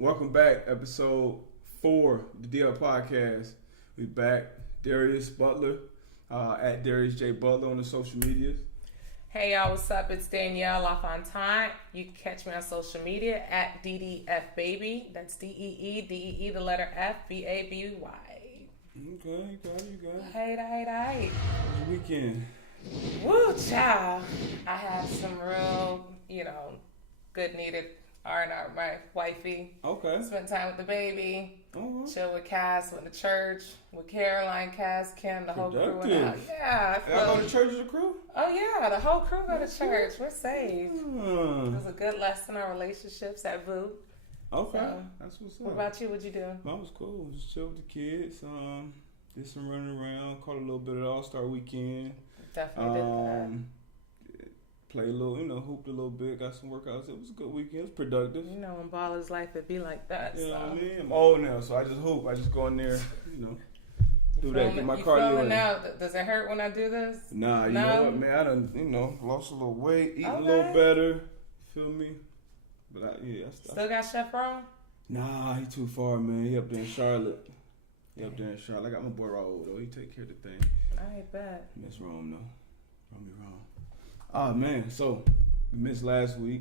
Welcome back, episode 4 of the DL Podcast. We back. Darius Butler, at Darius J. Butler on the social medias. Hey y'all, what's up? It's Danielle LaFontaine. You can catch me on social media at DDFBaby. That's DEE, the letter F, BABY. Okay, you got it. Hey. Weekend. Woo, child. I had some real, good needed R&R with my wifey. Okay. Spent time with the baby. Uh-huh. Chill with Cass, went to church with Caroline, Cass, Kim, the whole crew went out. Yeah. Y'all go to church as a crew? Oh yeah, the whole crew go to church. We're saved. It was a good lesson on relationships at VOO. Okay. So, that's what's up. What about you? What'd you do? Mine was cool. Just chill with the kids. Did some running around. Caught a little bit of the All-Star weekend. Definitely did that. Played a little, hooped a little bit, got some workouts. It was a good weekend. It was productive. In baller's life, it be like that. You know so. what I mean? I'm old now, so I just hoop. I just go in there, do that, get my you cardio in. Now? Does it hurt when I do this? Nah, you know what, man? I done, lost a little weight, eating a little better. Feel me? But I Still got Chef Ron? Nah, he too far, man. He up there in Charlotte. I got my boy Raul, though. He take care of the thing. I bet. Miss Rome, though. Run me wrong. Oh, man. So, we missed last week.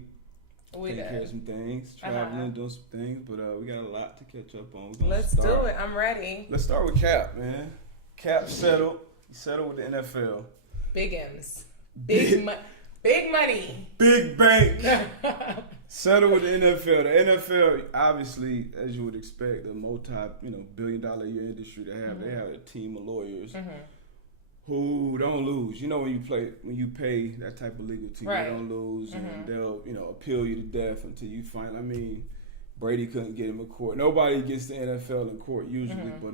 We Taking did. care of some things, traveling, doing some things, but we got a lot to catch up on. Let's do it. I'm ready. Let's start with Cap, man. Cap settled. He settled with the NFL. Big M's. Big money. Big bank. Settled with the NFL. The NFL, obviously, as you would expect, a multi-billion-dollar a year industry to have. They have a team of lawyers who don't lose. When you pay that type of legal team, they don't lose, and they'll appeal you to death until you find. I mean, Brady couldn't get him in court. Nobody gets the NFL in court usually, but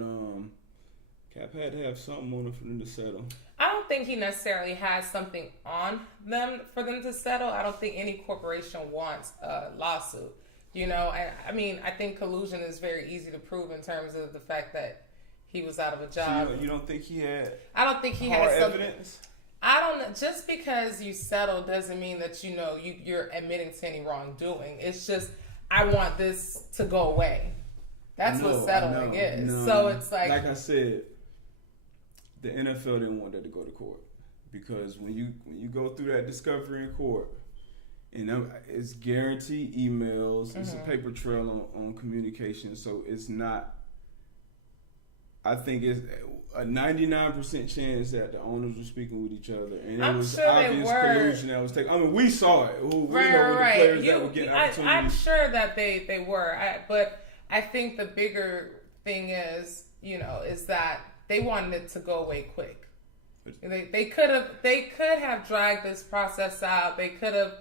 Cap had to have something on it for them to settle. I don't think he necessarily has something on them for them to settle. I don't think any corporation wants a lawsuit. I think collusion is very easy to prove in terms of the fact that he was out of a job. So you don't think he had? I don't think he hard has evidence. I don't know. Just because you settle doesn't mean that you're admitting to any wrongdoing. It's just I want this to go away. That's what settling is. No. So it's like I said, the NFL didn't want that to go to court because when you go through that discovery in court, and it's guaranteed emails, it's a paper trail on communication, so it's not. I think it's a 99% chance that the owners were speaking with each other, and it was obvious collusion that was taken. I mean, we saw it. We know with the players that were getting opportunities. I'm sure that they were, but I think the bigger thing is, is that they wanted it to go away quick. They could have dragged this process out. They could have,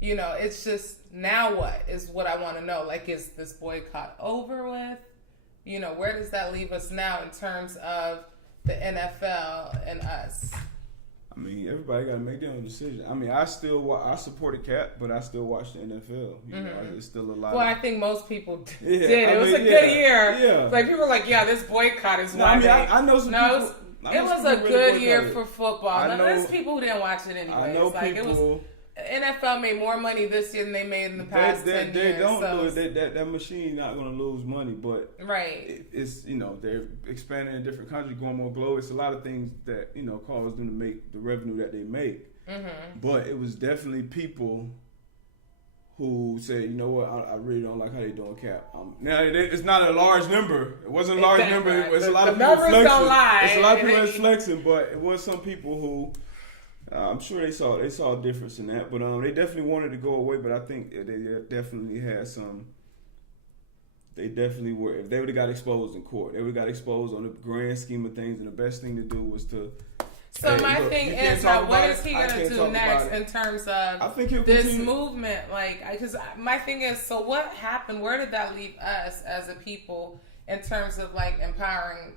it's just now what is what I want to know. Like, is this boycott over with? Where does that leave us now in terms of the NFL and us? I mean, everybody got to make their own decision. I mean, I supported Cap, but I still watch the NFL. It's still a lot. Well, I think most people did. It was a good year. Yeah. Like, people were like, yeah, this boycott is why I know some people. It was a good year for football. There's people who didn't watch it anyway. I know people. NFL made more money this year than they made in the past 10 years. They don't lose. That machine not going to lose money, but it's they're expanding in different countries, going more global. It's a lot of things that cause them to make the revenue that they make. But it was definitely people who said, you know what, I really don't like how they doing Cap. Now it's not a large number. It wasn't a large number. It's a lot of people flexing. Don't lie. It's a lot of people that's flexing, but it was some people who. I'm sure they saw a difference in that, but they definitely wanted to go away. But I think they definitely had some They definitely were. If they would have got exposed in court, they would have got exposed on the grand scheme of things, and the best thing to do was to. So my thing is, what is he gonna do next in terms of this movement? Like, because my thing is, so what happened? Where did that leave us as a people in terms of like empowering,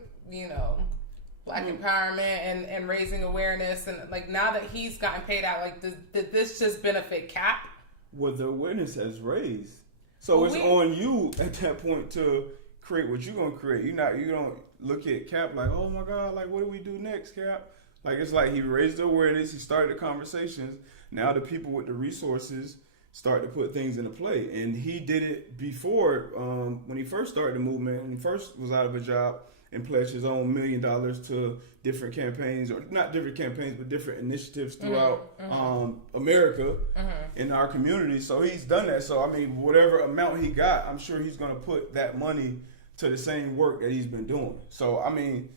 Black empowerment and raising awareness? And like now that he's gotten paid out, like did this just benefit Cap? Well, the awareness has raised, so it's on you at that point to create what you're gonna create. You don't look at Cap like, oh my God, like what do we do next, Cap? Like, it's like he raised the awareness, he started the conversations. Now the people with the resources start to put things into play. And he did it before, when he first started the movement, when he first was out of a job and pledged his own $1 million to different campaigns, or not different campaigns, but different initiatives throughout America in our community. So he's done that. So, I mean, whatever amount he got, I'm sure he's going to put that money to the same work that he's been doing. So, I mean...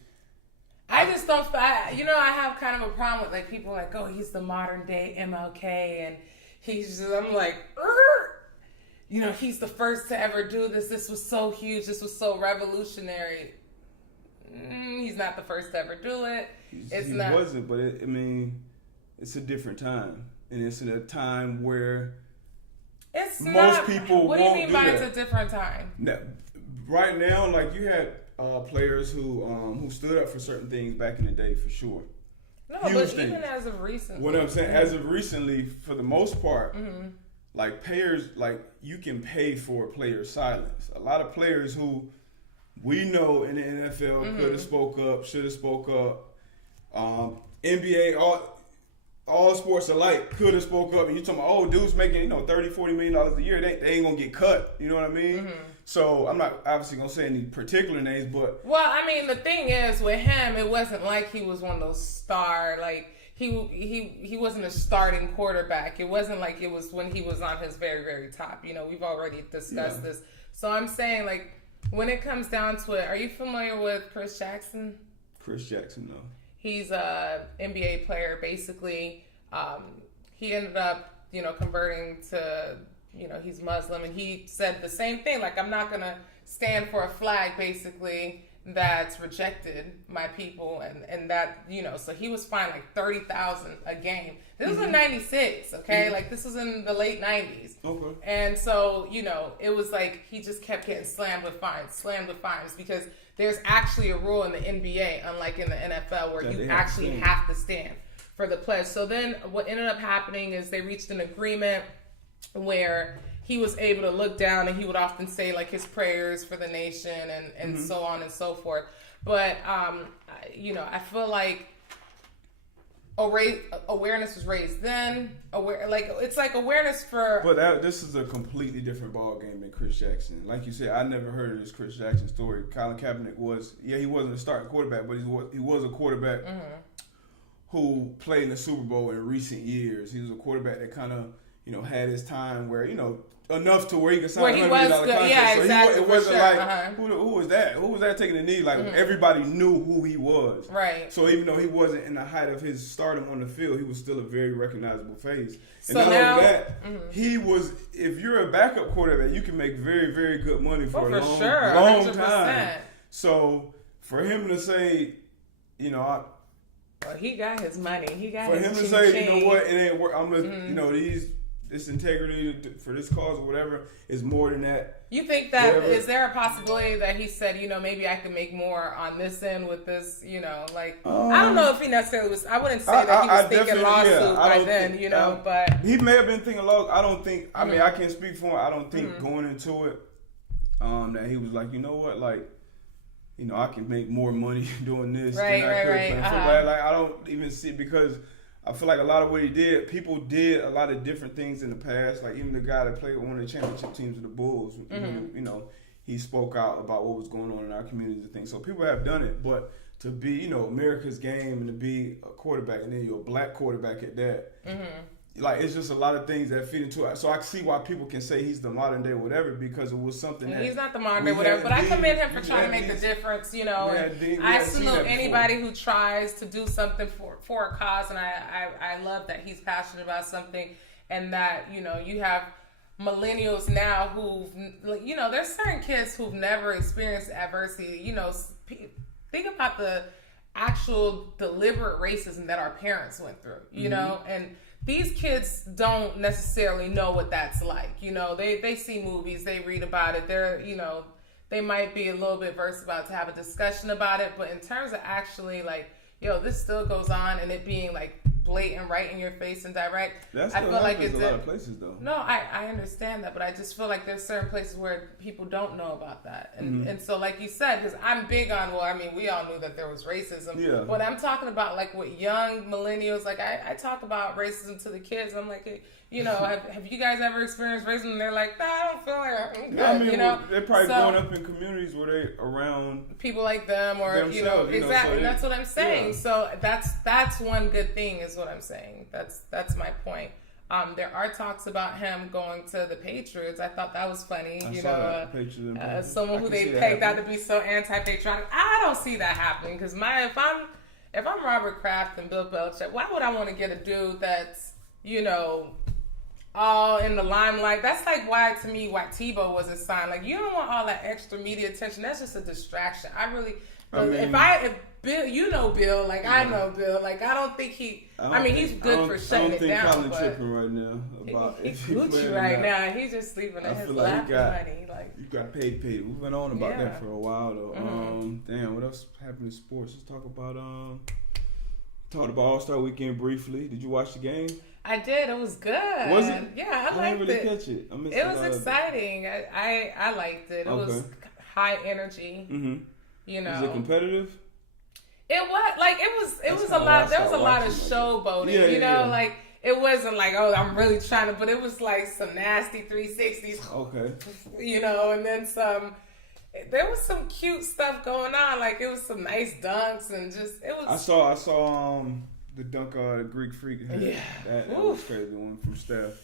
I just don't. I have kind of a problem with like people like, oh, he's the modern day MLK, and he's just. I'm like, he's the first to ever do this. This was so huge. This was so revolutionary. He's not the first to ever do it. He wasn't, but it's a different time, and it's in a time where most people. What do you mean by it's a different time? Now, right now, like you had. Players who stood up for certain things back in the day, for sure. No, huge but things. Even as of recently. What I'm saying, as of recently, for the most part, like players, like you can pay for a player's silence. A lot of players who we know in the NFL could have spoke up, should have spoke up. NBA, all sports alike could have spoke up. And you're talking about, oh, dude's making $30, $40 million a year. They ain't gonna get cut. You know what I mean? So I'm not obviously gonna say any particular names, but the thing is with him, it wasn't like he was one of those star like he wasn't a starting quarterback. It wasn't like it was when he was on his very, very top. We've already discussed this. So I'm saying like when it comes down to it, are you familiar with Chris Jackson? Chris Jackson, no. He's a NBA player. Basically, he ended up converting to. He's Muslim, and he said the same thing. Like, I'm not going to stand for a flag, basically, that's rejected my people. And that, so he was fined like $30,000 a game. This was in 96, okay? Like, this was in the late 90s. Okay. And so, it was like he just kept getting slammed with fines, because there's actually a rule in the NBA, unlike in the NFL, where you actually have to stand for the pledge. So then what ended up happening is they reached an agreement where he was able to look down, and he would often say like his prayers for the nation and so on and so forth. But I feel like awareness was raised then. It's like awareness for. But this is a completely different ball game than Chris Jackson. Like you said, I never heard of this Chris Jackson story. Colin Kaepernick he wasn't a starting quarterback, but he was a quarterback who played in the Super Bowl in recent years. He was a quarterback that kind of. Had his time where, enough to where he could sign $100 million contract. Yeah, so exactly. It wasn't like, who was that? Who was that taking the knee? Like, everybody knew who he was. Right. So even though he wasn't in the height of his stardom on the field, he was still a very recognizable face. And so not only that, he was, if you're a backup quarterback, you can make very, very good money for a long time. So for him to say, well, he got his money. He got for his him to say, you know what, it ain't work. I'm gonna, this integrity for this cause or whatever is more than that. You think that is there a possibility that he said, maybe I can make more on this end with this, I don't know if he necessarily was. I wouldn't say that he was thinking lawsuit by then, but he may have been thinking lawsuit. I don't think. I mean, I can't speak for him. I don't think going into it, that he was like, you know what, like. I can make more money doing this than I could playing football. Like I don't even see because I feel like a lot of what he did, people did a lot of different things in the past. Like even the guy that played with one of the championship teams with the Bulls, he spoke out about what was going on in our communities and things. So people have done it, but to be, America's game and to be a quarterback and then you're a black quarterback at that. Like it's just a lot of things that feed into it. So I see why people can say he's the modern day whatever because it was something that he's not the modern day whatever. But I commend him for trying to make the difference. And I salute anybody who tries to do something for a cause. And I love that he's passionate about something and that you have millennials now who've, you know, there's certain kids who've never experienced adversity. You know, think about the actual deliberate racism that our parents went through, you know, and these kids don't necessarily know what that's like. You know, they see movies, they read about it, they're, you know, they might be a little bit versed about to have a discussion about it, but in terms of actually like, yo, this still goes on and it being like blatant, right in your face and direct. I feel like it's a lot of places though. No, I understand that, but I just feel like there's certain places where people don't know about that. And and so like you said, because I'm big on, well, I mean, we all knew that there was racism. Yeah. But I'm talking about like with young millennials, like I talk about racism to the kids. I'm like, you know, have you guys ever experienced racism? And they're like, nah, I don't feel like I'm good. Yeah, I mean, you know? they're probably growing up in communities where they around people like them or, you know, exactly. So that's what I'm saying. Yeah. So that's one good thing is what I'm saying. That's my point. There are talks about him going to the Patriots. I thought that was funny. Someone who they pegged out to be so anti-patriotic. I don't see that happening because if I'm Robert Kraft and Bill Belichick, why would I want to get a dude that's, you know, all in the limelight? That's like why Tebow was assigned. Like, you don't want all that extra media attention. That's just a distraction. If Bill, you know Bill, like I know Bill, like I don't think he's good for shutting it down. I don't think Colin tripping right now about he's Gucci right now. He's just sleeping in his lap money. Like you got paid. We went on about that for a while though. Damn, what else happened in sports? Let's talk about talked about All-Star Weekend briefly. Did you watch the game? I did. It was good. Was it? Yeah, I liked it. I didn't really catch it. It was exciting. I liked it. It was high energy. Mm-hmm. You know, is it competitive? It was a lot. There was a lot of showboating. You know, like it wasn't like, oh, I'm really trying to, but it was like some nasty 360s. Okay. You know, and then some. There was some cute stuff going on. Like it was some nice dunks and just it was. I saw the dunk the Greek Freak. That was crazy one from Steph.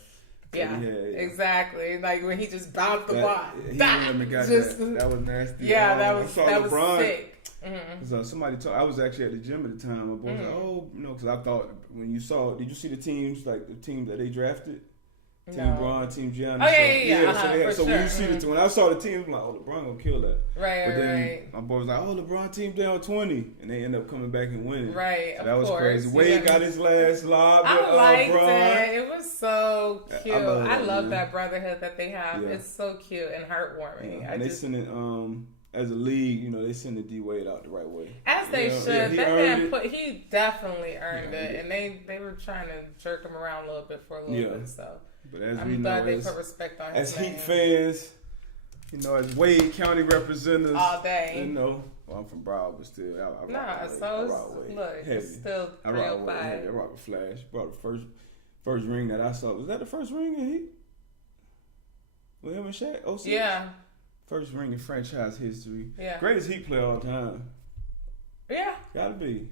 Yeah, exactly. Like when he just bounced the ball. That was nasty. Yeah, that was sick. Mm-hmm. Somebody I was actually at the gym at the time. My boy was like, oh, you know, because I thought when you saw, did you see the teams, like the team that they drafted? Team Braun, Team Giannis. Oh, yeah. So when you see when I saw the team, I'm like, oh, LeBron gonna kill that. Right, but then my boy was like, oh, LeBron team down 20, and they end up coming back and winning. Right, so that was crazy. Wade got his last lob. I liked it. It was so cute. I love that brotherhood that they have. Yeah. It's so cute and heartwarming. Yeah. And they send it as a league, you know, they send the D Wade out the right way. As they should. He definitely earned it, and they were trying to jerk him around a little bit for a little bit. So. But as I'm glad they put respect on his name. As Heat fans, you know, as Wade County representatives, all day. You know, well, I'm from Broward, but still, it's still 305. I rock with Flash. Brought the first ring that I saw. Was that the first ring in Heat? With him and Shaq? 06? Yeah. First ring in franchise history. Yeah. Greatest Heat player all time. Yeah. Gotta be.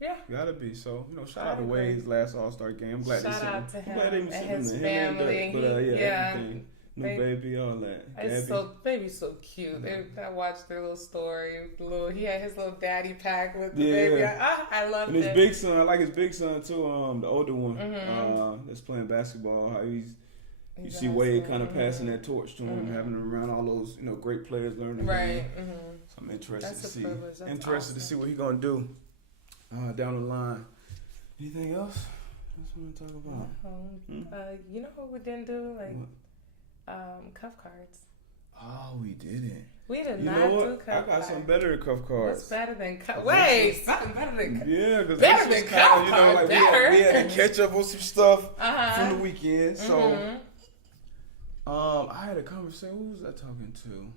Yeah. Gotta be. So, you know, shout out to Wade's last All-Star game. I'm glad shout out to him and his him family. Everything. New baby, all that. Baby's so cute. I watched their little story. He had his little daddy pack with the baby. I loved it. And his big son, I like his big son too, the older one that's playing basketball. How you see Wade kind of passing that torch to him, having him around all those, you know, great players learning. Right. So I'm interested to see. To see what he's gonna do. Down the line. Anything else? That's what I'm talking about. You know what we didn't do? Like cuff cards. Oh, we didn't. We did not do cuff cards. I got something better than cuff cards. What's better than cuff? Wait, something better than cuff. Yeah, because better than cuff cards. You know, like we had to catch up on some stuff from the weekend. So, I had a conversation. Who was I talking to?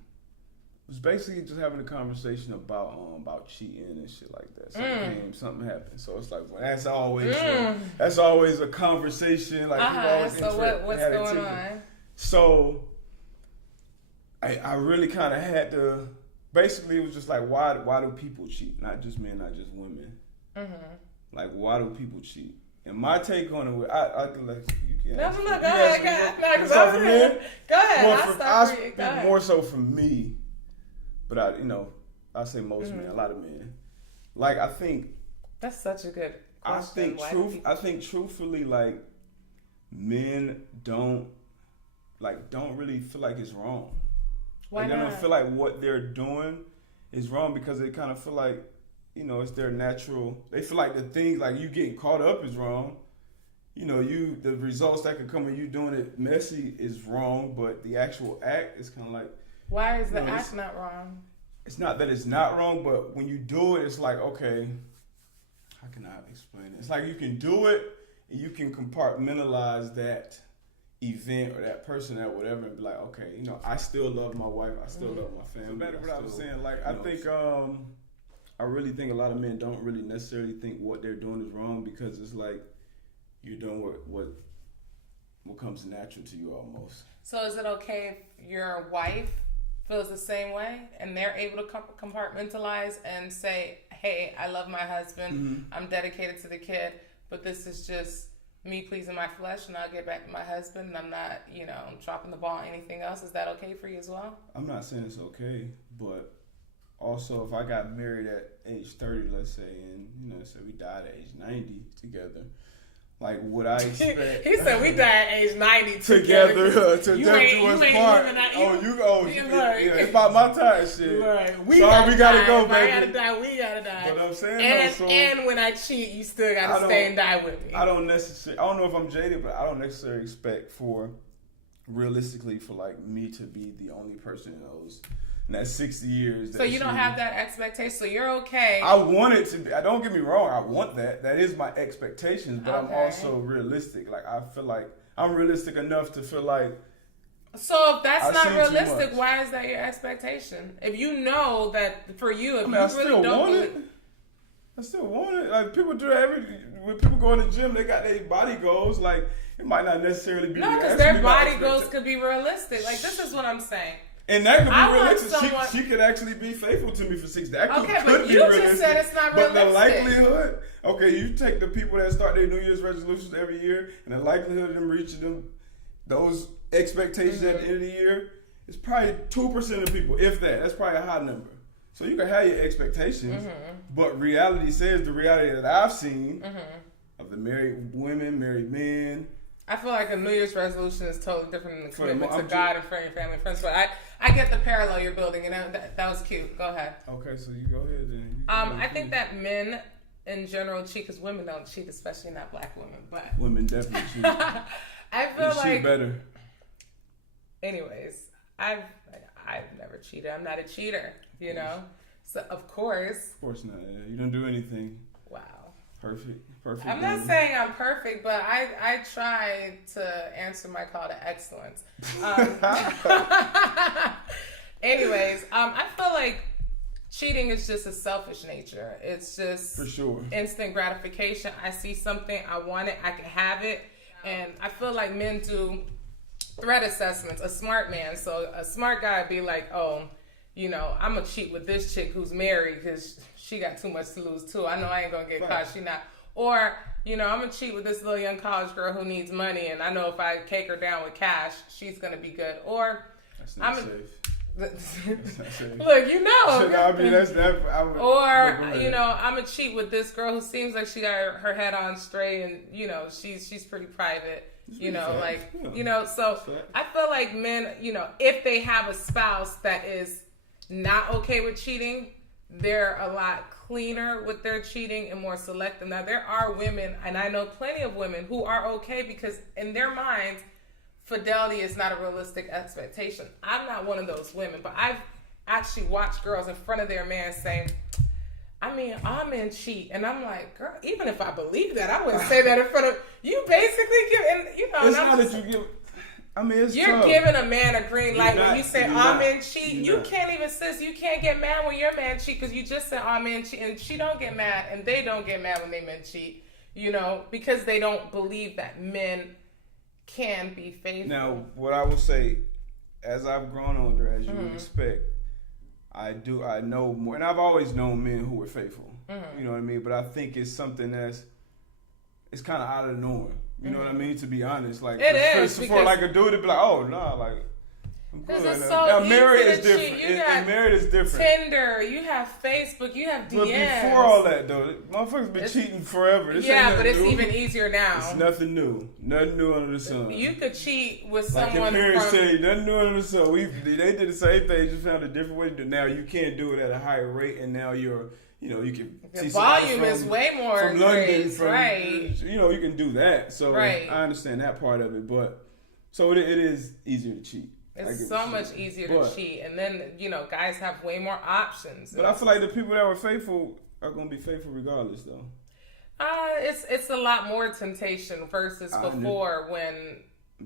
It was basically just having a conversation about cheating and shit like that. Something happened. So it's like that's always a conversation. Like people always what's going on? So I really kind of had to. Basically, it was just like why do people cheat? Not just men, not just women. Like why do people cheat? And my take on it, I can let you can. Go ahead. Go ahead. More so from me. But I say most men, a lot of men. Like I think that's such a good question. I think truthfully, like men don't like don't really feel like it's wrong. Why like, not? They don't feel like what they're doing is wrong because they kind of feel like, you know, it's their natural. They feel like the things like you getting caught up is wrong. You know, the results that could come when you doing it messy is wrong, but the actual act is kind of like. Why is the act not wrong? It's not that it's not wrong, but when you do it, it's like, okay, how can I explain it? It's like you can do it and you can compartmentalize that event or that person or whatever and be like, okay, you know, I still love my wife, I still love my family. So that's what I was saying. Like, I think, I really think a lot of men don't really necessarily think what they're doing is wrong because it's like you're doing what comes natural to you almost. So is it okay if your wife feels the same way and they're able to compartmentalize and say, hey, I love my husband, I'm dedicated to the kid, but this is just me pleasing my flesh and I'll get back to my husband and I'm not, you know, dropping the ball on anything else. Is that okay for you as well? I'm not saying it's okay, but also if I got married at age 30, let's say, and, you know, say we died at age 90 together, like, would I expect... He said we died at age 90 together. To death do us part. It's about my time, shit. Right. We gotta go, baby. I gotta die, we gotta die. But I'm saying, and when I cheat, you still gotta stay and die with me. I don't know if I'm jaded, but I don't necessarily expect realistically for, like, me to be the only person in those... in that 60 years. So you don't have that expectation. So you're okay. I want it to be. Don't get me wrong. I want that. That is my expectations. But I'm also realistic. Like, I feel like I'm realistic enough to feel like. So if that's not realistic, why is that your expectation? If you know that for you, if I still want it. Like, people do that when people go in the gym, they got their body goals. Like, it might not necessarily be. No, because their body goals could be realistic. Like, this is what I'm saying. And that could be realistic. She could actually be faithful to me for 6 days. That could but be you realistic. Just said it's not realistic. But the likelihood, you take the people that start their New Year's resolutions every year, and the likelihood of them reaching those expectations at the end of the year is probably 2% of people, if that. That's probably a high number. So you can have your expectations, but reality says the reality that I've seen of the married women, married men. I feel like a New Year's resolution is totally different than the commitment to God and friend, family, friends. But I get the parallel you're building, and that was cute. Go ahead. Okay, so you go ahead then. I think that men in general cheat because women don't cheat, especially not black women. But women definitely cheat. I feel like cheat better. Anyways, I've never cheated. I'm not a cheater, you know. So of course not. Yeah. You don't do anything. Wow. Perfect. I'm not saying I'm perfect, but I try to answer my call to excellence. Anyways, I feel like cheating is just a selfish nature. It's just for sure instant gratification. I see something, I want it, I can have it, and I feel like men do threat assessments. A smart man, so a smart guy would be like, oh, you know, I'm gonna cheat with this chick who's married because she got too much to lose too. I know I ain't gonna get caught. She not. Or, you know, I'm going to cheat with this little young college girl who needs money, and I know if I cake her down with cash, she's going to be good. Or, that's not safe. That's not safe. Look, you know. You know, I'm going to cheat with this girl who seems like she got her head on straight, and, you know, she's pretty private. You know, you know, so I feel like men, you know, if they have a spouse that is not okay with cheating, they're a lot cleaner with their cheating and more selective. Now, there are women, and I know plenty of women who are okay because in their minds, fidelity is not a realistic expectation. I'm not one of those women, but I've actually watched girls in front of their man saying, I mean, all men cheat. And I'm like, girl, even if I believe that, I wouldn't say that in front of you. Basically give, and you know, it's not that you give. I mean, it's you're tough. Giving a man a green light when you say all men cheat. You can't even, sis, you can't get mad when your man cheat because you just said all men cheat, and she don't get mad, and they don't get mad when they men cheat. You know, because they don't believe that men can be faithful. Now, what I will say, as I've grown older, as you would expect, I know more, and I've always known men who were faithful. You know what I mean? But I think it's something it's kind of out of the norm. You know what I mean? To be honest, like it is for like a dude to be like, oh no, like Because it's so now, married easy is to different. cheat. You got married is different. Tinder, you have Facebook, you have DMs. But before all that, though, motherfuckers been cheating forever. This but it's even easier now. It's nothing new. Nothing new under the sun. You could cheat with like someone your parents tell you, nothing new under the sun. They did the same thing, just found a different way to do it. Now you can't do it at a higher rate, and now you can the volume is way more from London, right? You can do that. So I understand that part of it, but so it is easier to cheat. It's so much easier to cheat, and then guys have way more options. But I feel like the people that were faithful are going to be faithful regardless, though. It's a lot more temptation versus before when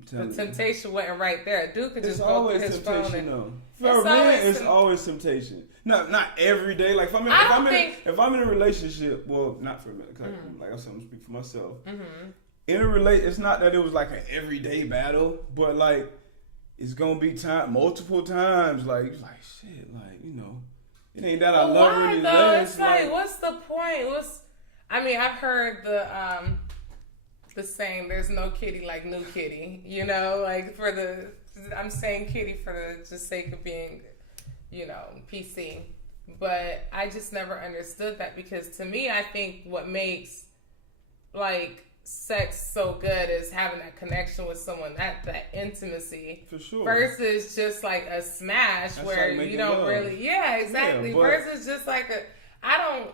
the temptation wasn't right there. Dude could just go through his phone. For men, it's always temptation. Not every day. Like if I'm in a relationship, well, not for a minute. Like I'm saying, I'm speak for myself. Mm-hmm. In a relate, it's not that it was like an everyday battle, but like. It's gonna be multiple times. Like shit. Like it ain't that I love her any less. It's like, what's the point? I've heard the saying, "There's no kitty like new kitty." Like I'm saying kitty for the just sake of being, PC. But I just never understood that because to me, I think what makes sex so good is having that connection with someone, that intimacy, for sure, versus just like a smash. That's where like you don't really exactly versus just like I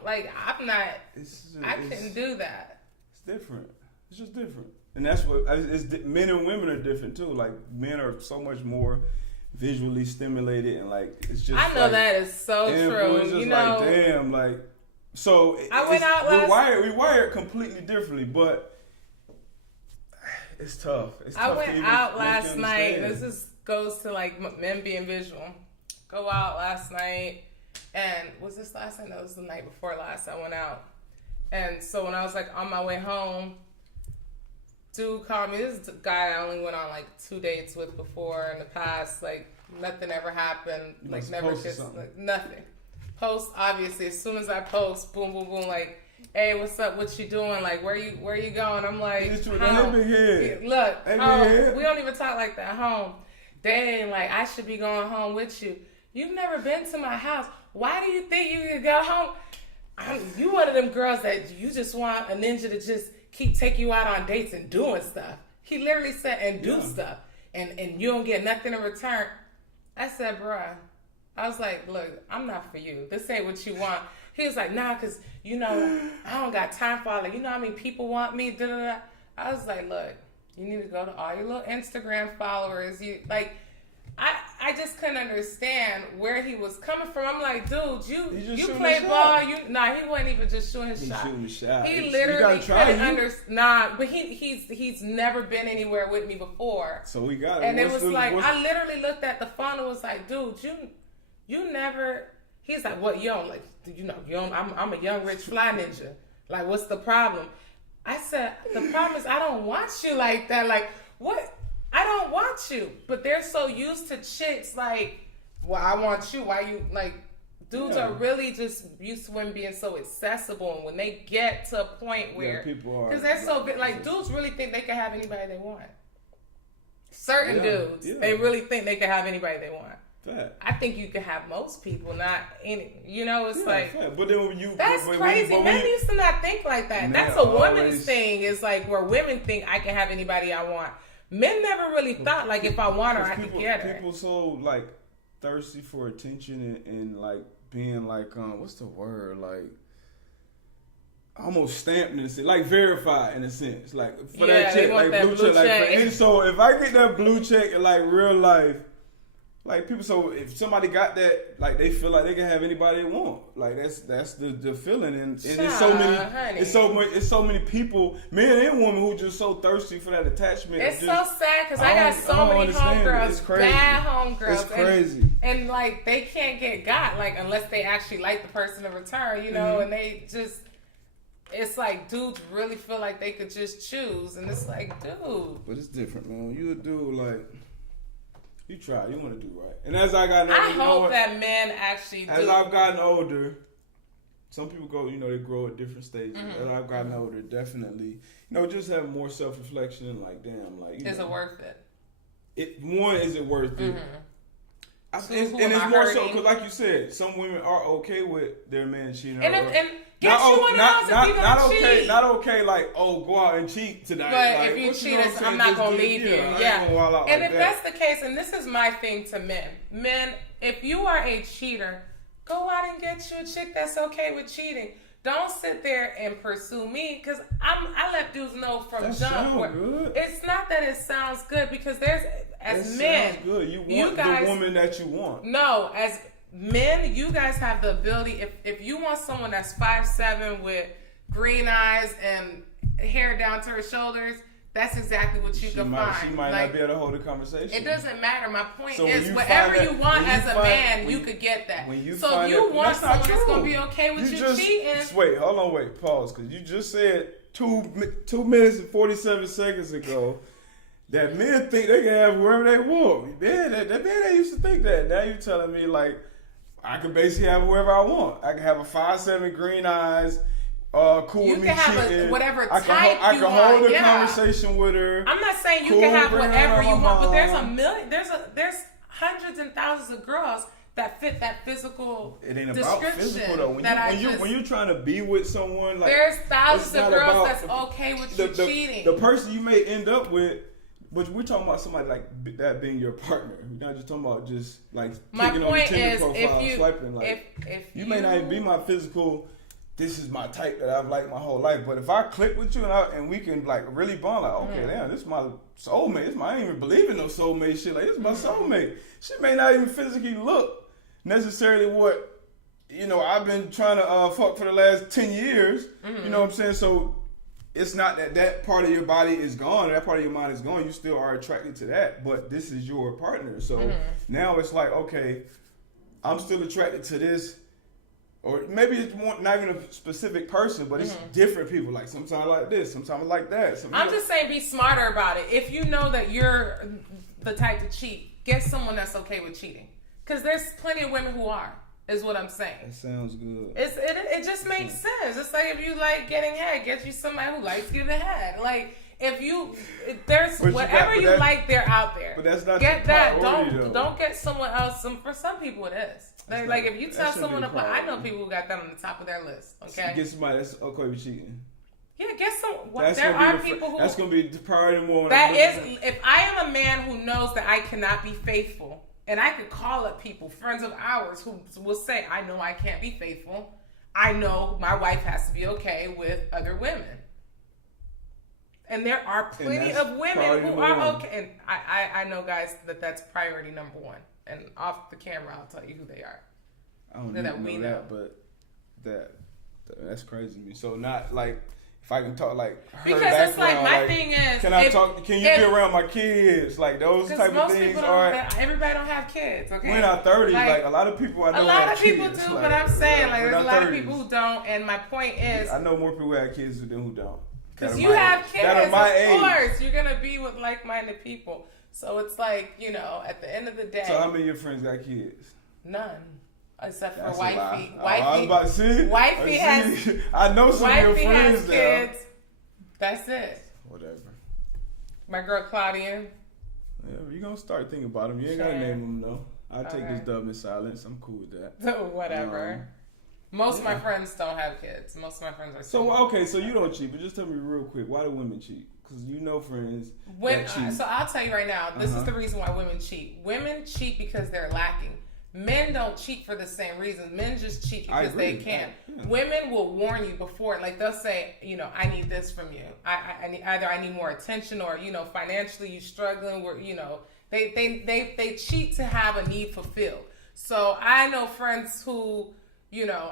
couldn't do that. It's different. It's just different, and that's what men and women are different too. Like men are so much more visually stimulated, and it's just I know that is so true. It's just so I went out we wired completely differently, but it's tough. I went out last night. This just goes to men being visual. Go out last night, and was this last night? No, it was the night before last. I went out, and so when I was on my way home, dude called me. This is a guy I only went on 2 dates with before in the past. Nothing ever happened. Never kissed. Nothing. Post obviously. As soon as I post, boom, boom, boom. Hey, what's up? What you doing? Where you going? I'm like, home. Look, home. We don't even talk like that. Home. Dang, I should be going home with you. You've never been to my house. Why do you think you can go home? You one of them girls that you just want a ninja to just keep taking you out on dates and doing stuff. He literally said, and do stuff. And you don't get nothing in return. I said, bruh. I was like, look, I'm not for you. This ain't what you want. He was like, nah, because, I don't got time for all that. You know how many people want me? Da, da, da. I was like, look, you need to go to all your little Instagram followers. I just couldn't understand where he was coming from. I'm like, dude, you play ball. He wasn't even just shooting his shot. Shooting the shot. He literally couldn't understand. But he's never been anywhere with me before. So we got it. And it was I literally looked at the phone and was like, dude, you never. He's like, what, you don't, I'm a young, rich fly ninja. What's the problem? I said, the problem is I don't want you like that. What? I don't want you. But they're so used to chicks well, I want you. Why you, dudes are really just used to women being so accessible. And when they get to a point where, because they're so big, dudes really think they can have anybody they want. Certain dudes, they really think they can have anybody they want. Fact. I think you can have most people, not any. It's fact. But then when that's crazy. Men used to not think like that. That's a woman's thing. Is where women think I can have anybody I want. Men never really thought if I want her, I can get her. People so thirsty for attention and being what's the word almost stamped in a sense, verified in a sense, for that check, blue check. And so if I get that blue check in real life. People, so if somebody got that, they feel like they can have anybody they want. That's the feeling, and it's so many people, men and women, who just so thirsty for that attachment. It's so sad because I got so many homegirls, bad homegirls. It's crazy, and they can't get got unless they actually like the person in return, and they just. It's dudes really feel like they could just choose, and it's dude. But it's different, man. You a dude you try. You want to do right. And as I got older, I hope that men actually do. As I've gotten older, some people go, they grow at different stages. Mm-hmm. As I've gotten older, definitely, just have more self-reflection and damn, is it worth it? Is it worth it? Mm-hmm. And it's more so because, like you said, some women are okay with their man cheating. And get you one of those if you gonna cheat. Not okay, like, oh, go out and cheat tonight. But like, if you cheat, I'm not gonna leave you. Yeah. And if that's the case, and this is my thing to men, if you are a cheater, go out and get you a chick that's okay with cheating. Don't sit there and pursue me, because I let dudes know from jump. It's not that it sounds good, because there's men. Sounds good. You want the woman that you want. No, as men, you guys have the ability. If you want someone that's 5'7" with green eyes and hair down to her shoulders, that's exactly what you can find. She might not be able to hold a conversation. It doesn't matter. My point is, whatever you want as a man, you could get that. So if you want someone that's going to be okay with you cheating. Wait, hold on, pause. Because you just said 2 minutes and 47 seconds ago that men think they can have whoever they want. They used to think that. Now you're telling me, like, I can basically have whoever I want. I can have a 5'7" green eyes. Cool you with me can have cheating. Whatever type I can hold a yeah. conversation with her. I'm not saying you can have whatever you want, but there's hundreds and thousands of girls that fit that physical description. It ain't about physical though. When you're trying to be with someone, like, there's thousands of girls that's okay with you cheating. The person you may end up with, but we're talking about somebody like that being your partner. We're not just talking about just like clicking on the Tinder profile, swiping. Like, if you may not even be my physical. This is my type that I've liked my whole life. But if I click with you and we can like really bond, like, okay, damn, this is my soulmate. I ain't even believe in no soulmate shit. Like, this is my soulmate. She may not even physically look necessarily what, I've been trying to fuck for the last 10 years. You know what I'm saying? So it's not that part of your body is gone, that part of your mind is gone. You still are attracted to that, but this is your partner. So now it's like, okay, I'm still attracted to this. Or maybe it's not even a specific person, but it's different people. Like, sometimes like this, sometimes like that. I'm just saying, be smarter about it. If you know that you're the type to cheat, get someone that's okay with cheating. Because there's plenty of women who are, is what I'm saying. That sounds good. It just makes sense. It's like if you like getting head, get you somebody who likes giving head. Like, there's whatever you like, they're out there. But that's not get that. Though. Don't get someone else. For some people, it is. Like if you tell someone to I know people who got that on the top of their list. Okay, get somebody that's okay with cheating. Yeah, get some. There are people who. That's gonna be the priority more. If I am a man who knows that I cannot be faithful, and I could call up people, friends of ours, who will say, "I know I can't be faithful. I know my wife has to be okay with other women." And there are plenty of women who are okay. And I know, guys, that's priority number one. And off the camera, I'll tell you who they are. I don't know that, but that's crazy to me. So not like if I can talk like her because it's like my thing is, can I talk? Can you be around my kids? Like those type of things. All right. Everybody don't have kids. Okay. We're in our 30s. Like a lot of people I know. A lot of people do, but I'm saying like there's a lot of people who don't. And my point is, I know more people who have kids than who don't. Because you have kids, that are my of course, you're gonna be with like-minded people. So it's like, at the end of the day. So how many of your friends got kids? None, except for wifey. I was about to see. Wifey has. I know some of your friends has kids. That's it. Whatever. My girl Claudia. Yeah, you're gonna start thinking about them. You ain't gotta name them though. I take this dub in silence. I'm cool with that. Whatever. Most of my friends don't have kids. Most of my friends are single. So, okay, so you don't cheat, but just tell me real quick, why do women cheat? Because friends that cheat. So I'll tell you right now, this is the reason why women cheat. Women cheat because they're lacking. Men don't cheat for the same reason. Men just cheat because they can. Yeah. Women will warn you before, like they'll say, I need this from you. I need more attention, or financially you struggling. Where they cheat to have a need fulfilled. So I know friends who.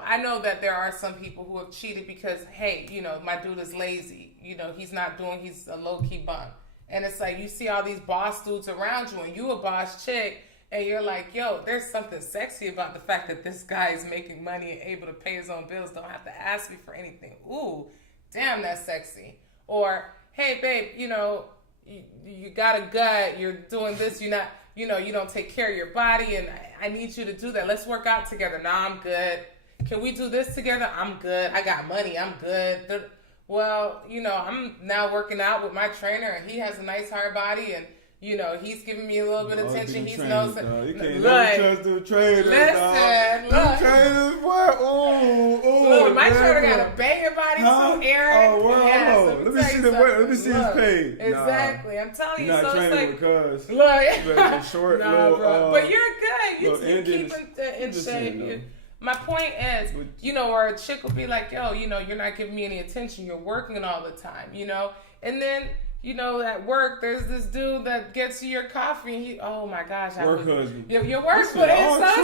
I know that there are some people who have cheated because, hey, my dude is lazy. He's a low-key bum. And it's like, you see all these boss dudes around you and you a boss chick and you're like, yo, there's something sexy about the fact that this guy is making money and able to pay his own bills, don't have to ask me for anything. Ooh, damn, that's sexy. Or, hey, babe, you got a gut, you're doing this, you're not... you don't take care of your body, and I need you to do that. Let's work out together. Nah, I'm good. Can we do this together? I'm good. I got money. I'm good. Well, I'm now working out with my trainer, and he has a nice hard body, and, You know, he's giving me a little bit of attention. He's knows. You can't never trust the traders. Listen, look. Traders, what? Look, my trader got a banging body too, Aaron. Oh, well, yes, let me see let me see his page. Exactly, I'm telling you. You're not so training it's because look, short little, bro. But you're good. You keep in shape. Saying, my point is, you know, or a chick will be like, yo, you know, you're not giving me any attention. You're working all the time, you know, and then. You know, at work, there's this dude that gets you your coffee. And oh my gosh, husband. Your work husband.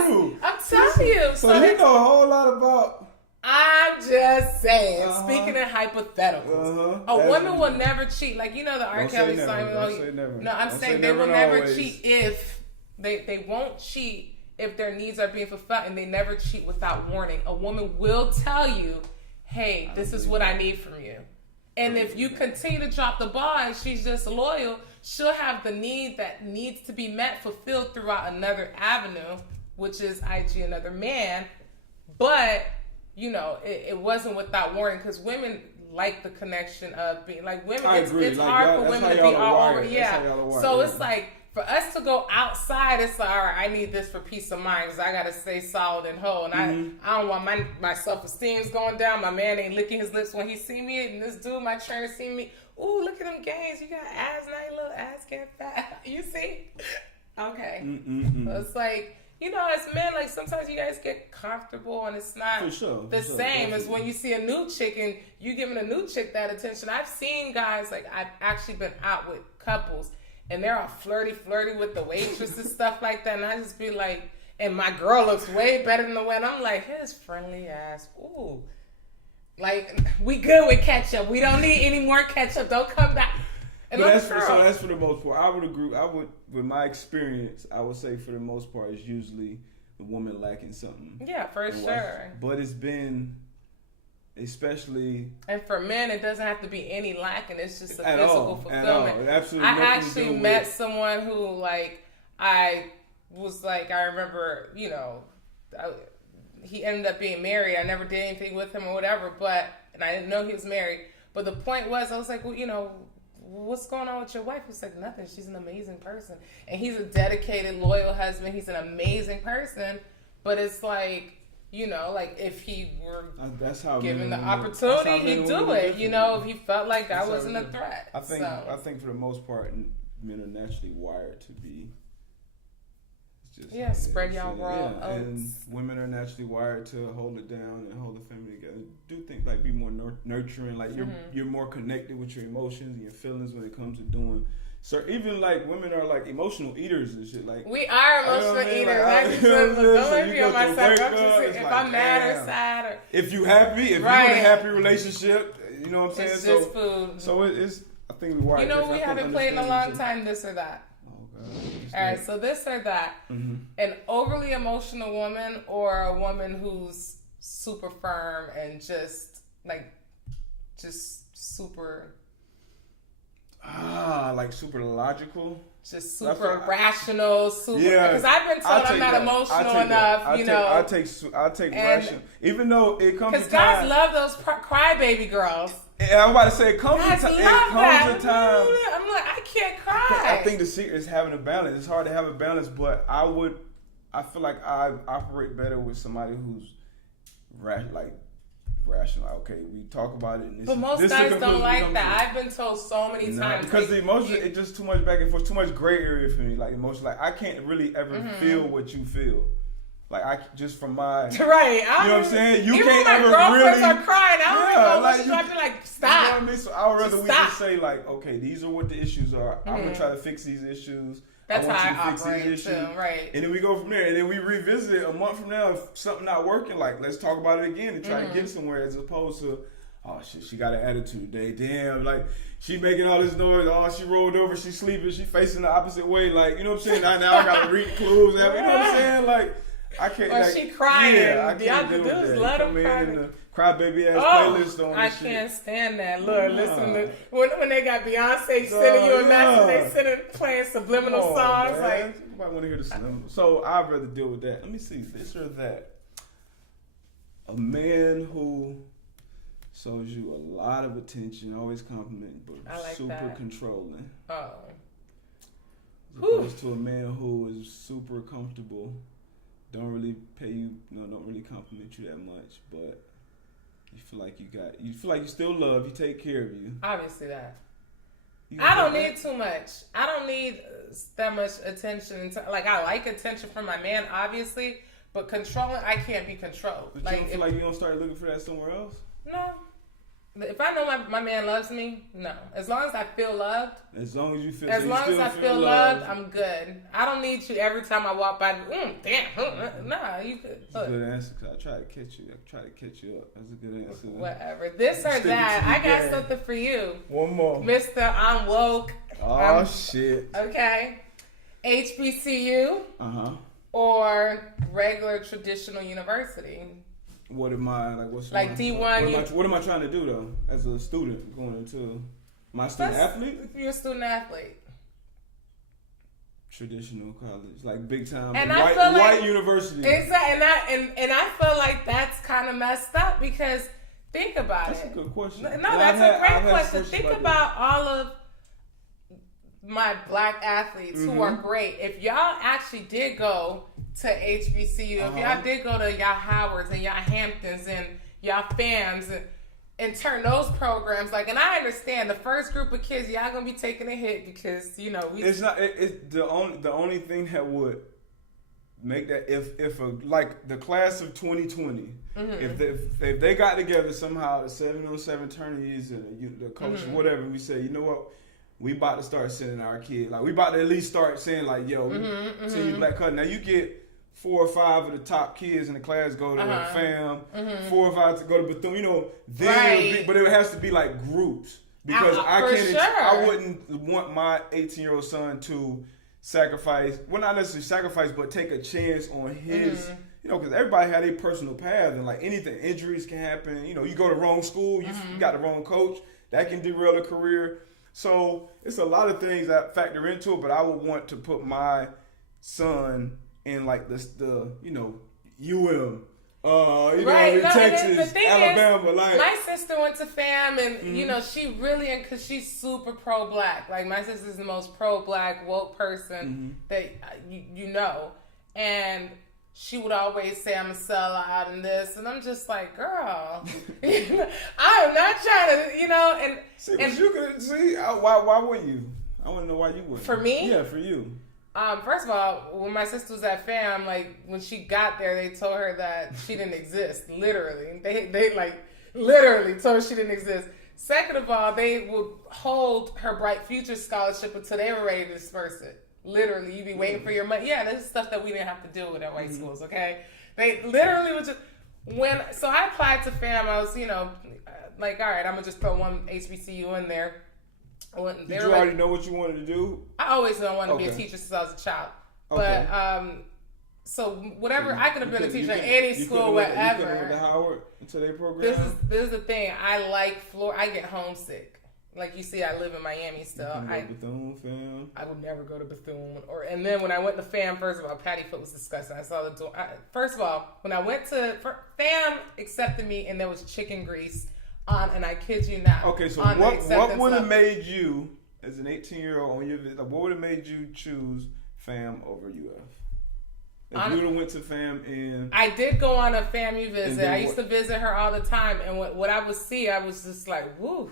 True. I'm telling you. So he know a whole lot about. I'm just saying. Speaking in hypotheticals, a woman will never cheat. Like you know the R. Kelly song. No, I'm saying they will never cheat if they won't cheat if their needs are being fulfilled, and they never cheat without warning. A woman will tell you, "Hey, this is what I need from you." And if you continue to drop the ball and she's just loyal, she'll have the need that needs to be met fulfilled throughout another avenue, which is IG another man. But, you know, it wasn't without warning because women like the connection of being like women. It's hard for women to be all over. Yeah. So it's like for us to go outside, it's like, all right, I need this for peace of mind because I got to stay solid and whole. And I don't want my self-esteem's going down. My man ain't licking his lips when he see me. And this dude, my trainer, see me. Ooh, look at them gains. You got abs now, your little ass get fat. You see? Okay. So it's like, you know, as men, like sometimes you guys get comfortable and it's not the same as when you see a new chick and you giving a new chick that attention. I've seen guys, like I've actually been out with couples and they're all flirty with the waitress and stuff like that. And I just be like, and my girl looks way better than the one. I'm like, his friendly ass. Ooh. Like, we good with ketchup. We don't need any more ketchup. Don't come back. And that's for the most part. I would agree. With my experience, I would say for the most part, it's usually the woman lacking something. Yeah, for sure. But it's been, especially. And for men, it doesn't have to be any lacking. It's just a physical fulfillment. Absolutely. I actually met someone who, like, I remember, you know, he ended up being married. I never did anything with him or whatever, and I didn't know he was married. But the point was, I was like, well, you know, what's going on with your wife? He said, nothing. She's an amazing person. And he's a dedicated, loyal husband. He's an amazing person. But it's like, you know, like if he were given the opportunity, he'd do it. You know, if he felt like that wasn't a threat. I think for the most part, men are naturally wired to be. Spread y'all raw oats. And women are naturally wired to hold it down and hold the family together. Do think like be more nurturing, like you're more connected with your emotions and your feelings when it comes to doing. So even like women are like emotional eaters and shit. Like we are emotional eaters. Don't let me on my side. If I'm mad or sad, or if you happy, if you're in a happy relationship, you know what I'm saying. It's just food. So it's. I think we wired. You know, we haven't played in a long time. This or that. All right, so this or that. An overly emotional woman or a woman who's super firm and just super... like super logical? Just super rational, because I've been told I'm not emotional enough, I take rational. Even though it comes to time... Because guys love those crybaby girls. Yeah, I'm about to say it comes to time. I'm like, I can't cry. I think the secret is having a balance. It's hard to have a balance, but I feel like I operate better with somebody who's rational. Okay, we talk about it. But most guys don't like that. I've been told so many times. Because the emotion, it's just too much back and forth, too much gray area for me. Like emotion, like I can't really ever feel what you feel. Like I just from my right, you know what I'm saying. You can't ever really. Are crying. I don't know. Like stop. You know what I mean? So I would rather we just say like, okay, these are what the issues are. I'm gonna try to fix these issues. That's how I operate too, right? And then we go from there, and then we revisit it a month from now. If something not working, like let's talk about it again and try to get somewhere, as opposed to, oh shit, she got an attitude today. Damn, like she making all this noise. Oh, she rolled over, she sleeping, she facing the opposite way. Like you know what I'm saying? Now I gotta read clues. You know what I'm saying? Like. I can't. Or she crying. Yeah, I can't do that. Let them cry baby ass playlist on. I can't stand that. Look, listen to when they got Beyonce sending you a message, they playing subliminal songs. Man. Like you might want to hear the subliminal. So I'd rather deal with that. Let me see this or that. A man who shows you a lot of attention, always complimenting, but super controlling. As opposed to a man who is super comfortable, don't really pay you, don't really compliment you that much, but you feel like you still love, you take care of you. Obviously that. I don't need too much. I don't need that much attention. Like, I like attention from my man, obviously, but controlling, I can't be controlled. But you don't feel like you don't start looking for that somewhere else? No. If I know my man loves me, no. As long as I feel loved. As long as you feel As long as I feel loved, I'm good. I don't need you every time I walk by. Damn. Nah, you could. That's a good answer. Cause I try to catch you up. That's a good answer. Whatever. This or that. I got something for you. One more. Mr. I'm woke. Oh, shit. Okay. HBCU. Or regular traditional university. What am I like D1? What am I trying to do though as a student going into my student athlete? You're a student athlete. Traditional college, like big time, and white university. Exactly, and I feel like that's kind of messed up because think about it. That's a good question. No, that's a great question. Think about all of my black athletes who are great. If y'all actually did go to HBCU, if y'all did go to y'all Howards and y'all Hamptons and y'all FAMs and turn those programs and I understand the first group of kids y'all gonna be taking a hit because it's the only thing that would make that if the class of 2020 if they got together somehow the 707 attorneys and the coaches whatever, we say, you know what, we about to start sending our kids, we about to at least start saying yo, send you black cousin. Now you get 4 or 5 of the top kids in the class go to FAM, 4 or 5 to go to Bethune, but it has to be like groups because I wouldn't want my 18-year-old son to sacrifice, well not necessarily sacrifice, but take a chance on his, because everybody had a personal path and anything, injuries can happen, you go to the wrong school, you got the wrong coach, that can derail a career. So it's a lot of things that factor into it, but I would want to put my son in the Texas, Alabama. My sister went to FAM and she really, because she's super pro-black. My sister's the most pro-black woke person that and she would always say I'm a sellout and this, and I'm just like, girl, I am not trying to, and see, but you could see why wouldn't you? I want to know why you wouldn't. For me? Yeah, for you. First of all, when my sister was at FAM, when she got there, they told her that she didn't exist. Literally, they literally told her she didn't exist. Second of all, they would hold her Bright Future scholarship until they were ready to disperse it. Literally, you'd be waiting for your money. Yeah, this is stuff that we didn't have to deal with at white schools, okay? They literally would just... So I applied to FAM, I was, all right, I'm going to just throw one HBCU in there. Did you already know what you wanted to do? I always wanted to be a teacher since I was a child. Okay. But, so whatever, I could have been a teacher at any school, whatever. You couldn't went to Howard into their program? This is the thing. I like Florida. I get homesick. Like you see, I live in Miami still. Bethune, FAM. I would never go to Bethune. And then when I went to FAM, first of all, Patty Foot was disgusting. I saw the door. First of all, when I went to FAM, accepted me, and there was chicken grease on, and I kid you not. Okay, so what would have made you, as an 18-year-old on your visit, what would have made you choose FAM over UF? If you would have went to FAM and... I did go on a FAMU visit. I used to visit her all the time, and what I would see, I was just like, woo.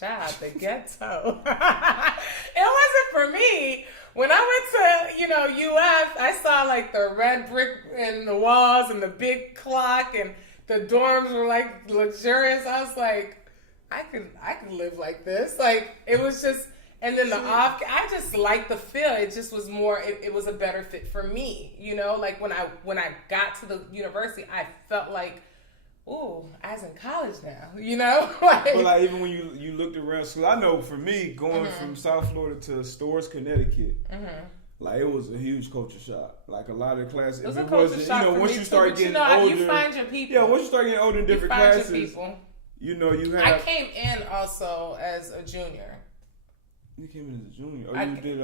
Child, the ghetto. It wasn't for me. When I went to, UF, I saw the red brick in the walls and the big clock and the dorms were luxurious. I was like, I could live like this. It was just, and then I just liked the feel. It just was more, it was a better fit for me. When I got to the university, I felt like, ooh, I was in college now, But even when you looked around, so I know for me, going from South Florida to Storrs, Connecticut, it was a huge culture shock. A lot of classes, it was a culture shock once you start getting older, you find your people. Yeah, once you start getting older in different classes, you have. I came in also as a junior. You came in as a junior, or you did?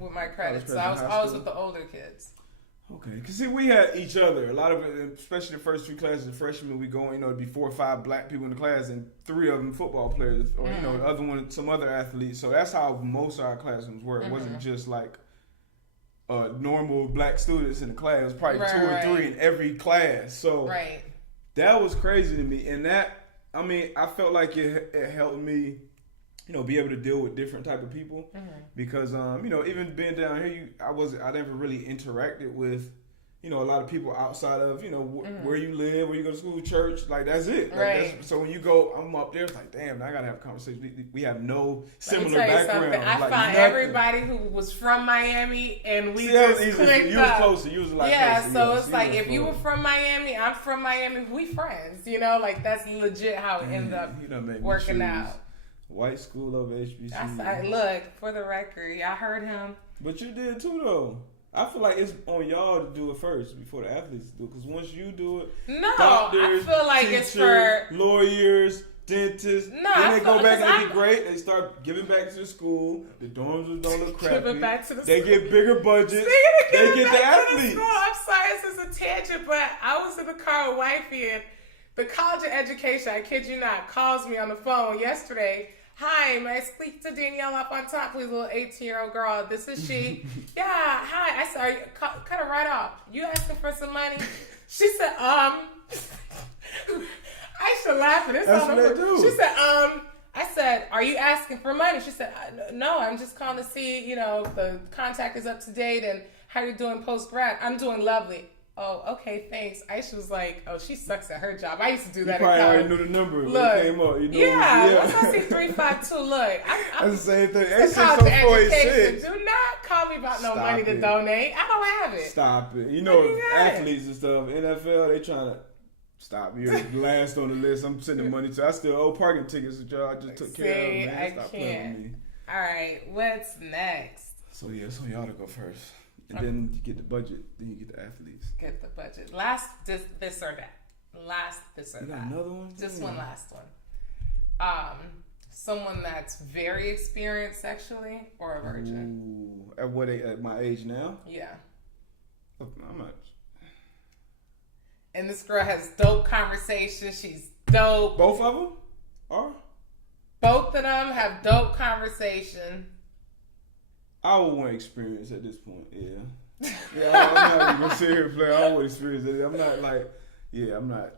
With my credits. So I was always with the older kids. Okay, because see, we had each other. A lot of it, especially the first 3 classes of freshmen, we go, it'd be 4 or 5 black people in the class and 3 of them football players, or, the other one, some other athletes. So that's how most of our classrooms were. It wasn't just like normal black students in the class. It was probably 2 or 3 in every class. So that was crazy to me. And that, I felt like it helped me, be able to deal with different type of people, because even being down here, I never really interacted with, a lot of people outside of where you live, where you go to school, church. Like that's it. Like, so when you go, I'm up there. It's like, damn, I gotta have a conversation. We have no similar background. I found nothing. Everybody who was from Miami, and we just clicked You was closer. You was like closer. So it's like if you were from Miami, I'm from Miami. We friends. Like that's legit how it ended up working out. White school over HBCU. Look, for the record, y'all heard him. But you did too, though. I feel like it's on y'all to do it first before the athletes do it. Because once you do it, doctors, I feel like teachers, it's for lawyers, dentists. Then they go back and they get great. They start giving back to the school. The dorms don't look crappy. Giving back to the they school. Get bigger budgets. They get the athletes. I'm sorry, this is a tangent, but I was in the car with wifey, and the College of Education, I kid you not, calls me on the phone yesterday. Hi, may I speak to Danielle up on top, please, little 18-year-old girl? This is she. Yeah, hi. I said, cut her right off. You asking for some money? She said, I should laugh at this. That's what they do. She said, I said, are you asking for money? She said, no, I'm just calling to see, the contact is up to date and how you're doing post-grad. I'm doing lovely. Oh, okay, thanks. Aisha was like, oh, she sucks at her job. I used to do that. You probably already knew the number when it came up. Once I see 352, look. That's the same thing. It's called education. Do not call me about no money to donate. I don't have it. Stop it. Athletes and stuff, NFL, they trying to stop. You're last on the list. I'm sending money to. I still owe parking tickets that y'all just took care of. Man. Stop playing with me. All right, what's next? So it's on y'all to go first. And then you get the budget. Then you get the athletes. Get the budget. Last this or that. Last this or that. Another one? Just one last one. Someone that's very experienced sexually or a virgin. Ooh. At what age? At my age now? Yeah. I'm not. And this girl has dope conversations. She's dope. Both of them? Are? Both of them have dope conversation. I would want experience at this point, yeah. I'm not going to sit here and play. I would experience it. I'm not.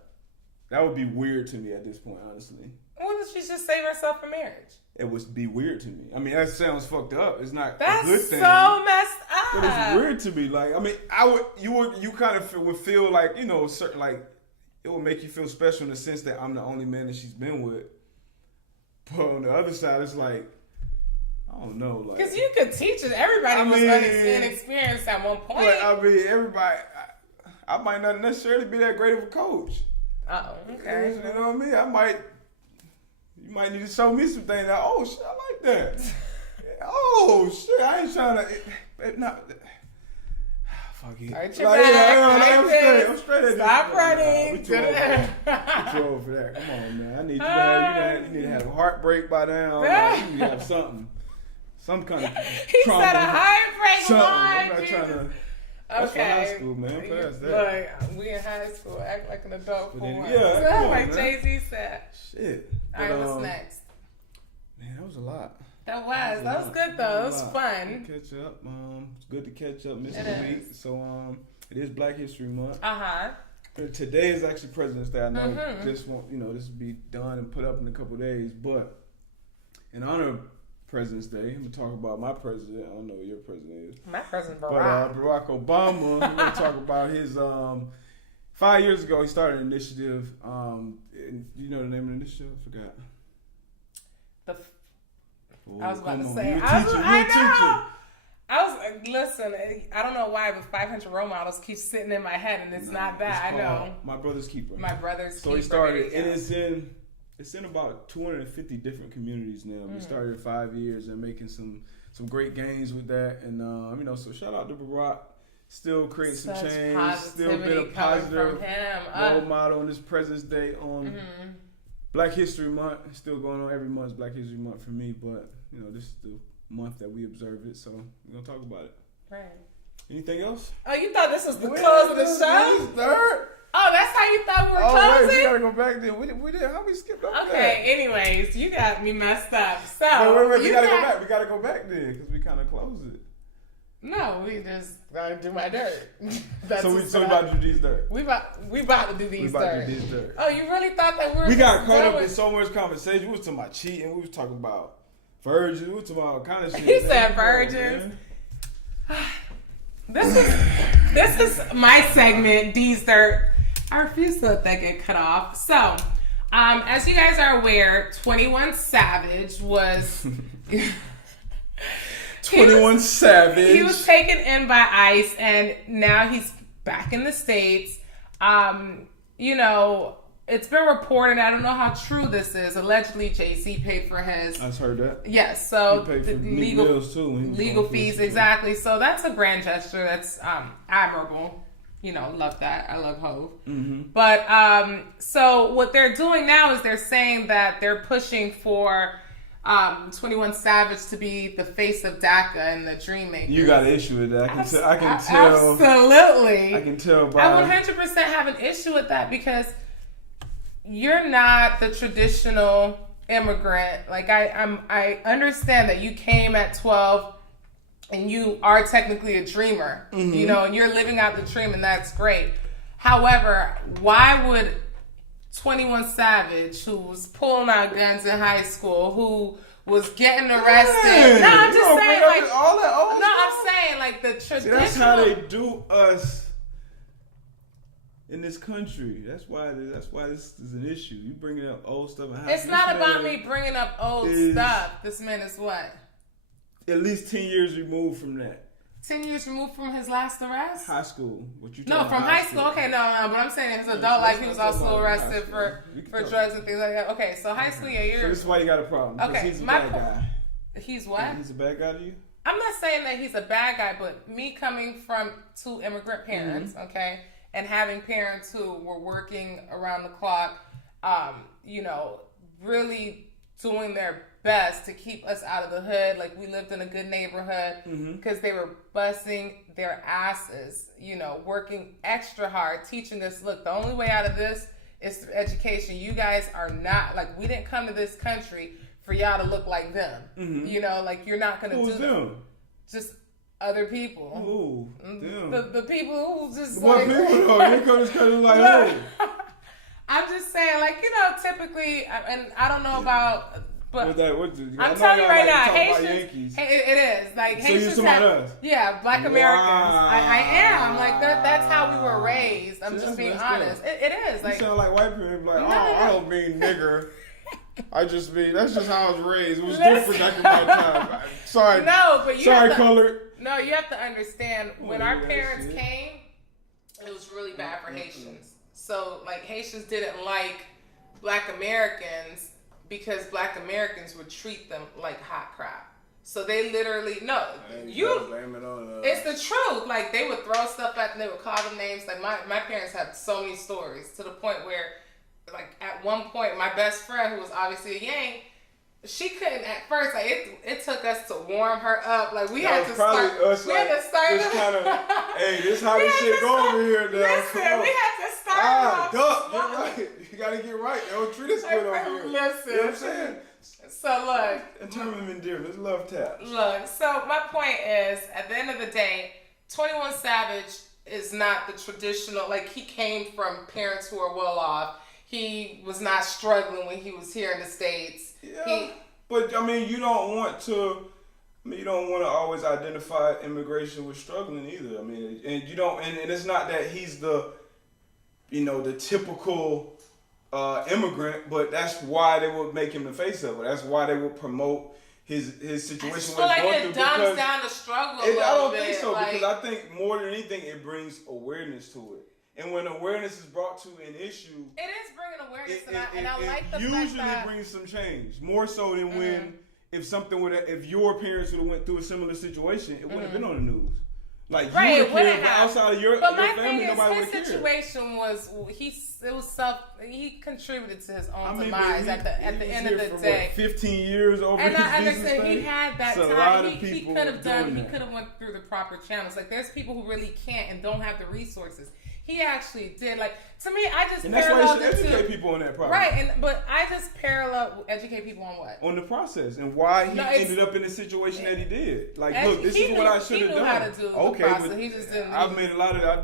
That would be weird to me at this point, honestly. Why does she just save herself for marriage? It would be weird to me. That sounds fucked up. It's not a good thing. That's so messed up. But it's weird to me. You kind of would feel like, certain, like, it would make you feel special in the sense that I'm the only man that she's been with. But on the other side, it's like, I don't know, like, because you could teach it. Everybody was inexperienced at one point. But everybody, I might not necessarily be that great of a coach. Okay. You know what I mean? You might need to show me some things. Like, oh shit, I like that. Oh shit, I ain't trying to. Fuck it. Right, I'm straight at Stop running. We too old for that. Come on, man. I need you need to have a heartbreak by now. You need to have something. Some kind of he trauma. said a heartbreak line. I'm not trying to. That's for high school, man. Past that. Look, we in high school, act like an adult for once. Yeah, like Jay-Z said. Shit. All right, what's next? Man, that was a lot. That was good though. It was fun. Catch up. It's good to catch up. Missing a week. So it is Black History Month. Today is actually President's Day. I know this won't, this will be done and put up in a couple of days. But in honor of President's Day, I'm gonna talk about my president. I don't know what your president is. My president, Barack. But Barack Obama. We're gonna talk about his 5 years ago. He started an initiative. And you know the name of the initiative? I forgot. I was about to say. Listen, I don't know why, but 500 role models keep sitting in my head, and it's not that. I know. My Brother's Keeper. My Brother's Keeper. So he started, and it's in about 250 different communities now. We started in 5 years and making some great gains with that, and so shout out to Barack. Still creating some change. Still been a positive role model on this President's Day on Black History Month. Still going on every month. Black History Month for me, but this is the month that we observe it, so we're gonna talk about it. Right. Anything else? Oh, you thought this was the close of the show? Third. Oh, that's how you thought we were closing? Wait, we gotta go back there. We did. How we skipped over that? Okay, anyways, you got me messed up. So wait, we gotta go back. We gotta go back there because we kind of closed it. No, we just gotta do my dirt. So we about to do these dirt. We about to do these dirt. Oh, you really thought that we were? We got caught up in so much conversation. We was talking about cheating. We was talking about virgins. We was talking about all kind of shit. He said virgins. This is my segment, D's Dirt. I refuse to let that get cut off. So, as you guys are aware, 21 Savage was 21 Savage. He was taken in by ICE, and now he's back in the States. You know, it's been reported. I don't know how true this is. Allegedly, JC paid for his. I've heard that. Yes, so he paid for legal bills too. Legal fees, exactly. So that's a grand gesture. That's admirable. You know, love that. I love Hov. Mm-hmm. But so what they're doing now is they're saying that they're pushing for 21 Savage to be the face of DACA and the Dream Maker. You got an issue with that. I can tell. Absolutely. I can tell by. I 100% have an issue with that because you're not the traditional immigrant. Like I understand that you came at 12. And you are technically a dreamer, you know, and you're living out the dream, and that's great. However, why would 21 Savage, who was pulling out guns in high school, who was getting arrested? No, I'm just saying, like, all that old stuff? I'm saying, like, the traditional. See, that's how they do us in this country. That's why this is an issue. You bringing up old stuff. It's not about me bringing up old stuff. This man is what? At least 10 years removed from that. 10 years removed from his last arrest? High school. What you No, from high school. Okay, no, but I'm saying his adult life, he was also arrested for drugs and things like that. Okay, so high school, yeah, you're... So this is why you got a problem. Okay, he's a bad guy. He's what? He's a bad guy to you? I'm not saying that he's a bad guy, but me coming from two immigrant parents, okay, and having parents who were working around the clock, you know, really doing their best to keep us out of the hood. Like, we lived in a good neighborhood because they were busting their asses, you know, working extra hard, teaching us, look, the only way out of this is through education. You guys are not, like, we didn't come to this country for y'all to look like them. You know, like, you're not going to do them. Just other people. Ooh, them. The people who just what like... people though? You come to like, I'm just saying, like, you know, typically, and I don't know about... But I'm telling you right now, Haitians, it is. Like, so Haitians have, yeah, Black Americans. I am. Like, that's how we were raised. I'm just being honest. It is. Like, you sound like white people like, I don't mean nigger. I just mean, that's just how I was raised. It was different back in my time. Sorry. No, but you sorry, colored. No, you have to understand, when our parents came, it was really bad for Haitians. So, like, Haitians didn't like Black Americans because Black Americans would treat them like hot crap. So they literally, it's the truth. Like, they would throw stuff at them, they would call them names. Like, my parents have so many stories to the point where, like, at one point, my best friend, who was obviously a Yang, she couldn't at first, like, it took us to warm her up. Like, we had to start. This kind of, hey, this how this shit go over here now. Listen, we had to start. Duck, get right. You gotta get right. They don't treat us good over here. Listen. You know what I'm saying? So look. In terms of endearment, it's love taps. Look, so my point is, at the end of the day, 21 Savage is not the traditional, like, he came from parents who are well off. He was not struggling when he was here in the States. Yeah, but I mean, you don't want to always identify immigration with struggling either. I mean, and you don't, and it's not that he's the, you know, the typical immigrant, but that's why they would make him the face of it. That's why they would promote his situation. I just feel like it dumbs down the struggle a little bit. I don't think so, because I think more than anything, it brings awareness to it. And when awareness is brought to an issue, it is bringing awareness, and I like the fact that it usually brings some change, more so than when if your parents would have went through a similar situation, it wouldn't have been on the news. Like, you would care, but outside of your family, nobody would care. His situation was, he contributed to his own demise at the end of the day. 15 years over and his I understand thing. he had that time. He could have went through the proper channels. Like, there's people who really can't and don't have the resources. He actually did. Like, to me, I just and that's why you should educate people on that process. Right, but I just educate people on what? On the process and why he ended up in the situation that he did. Like, look, this is what I should have done. How to do the process. He just didn't. I've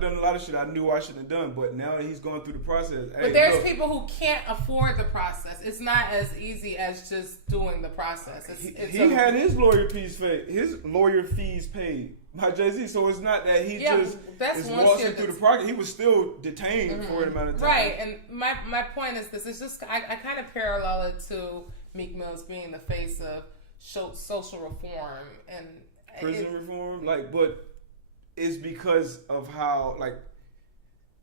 done a lot of shit I knew I shouldn't have done, but now that he's going through the process. But there's people who can't afford the process. It's not as easy as just doing the process. He had his lawyer fees paid by Jay-Z, so it's not that he just is waltzing through the process. He was still detained for an amount of time. Right, and my point is this. It's just, I kind of parallel it to Meek Mill's being the face of social reform and prison reform. Like, but it's because of how, like,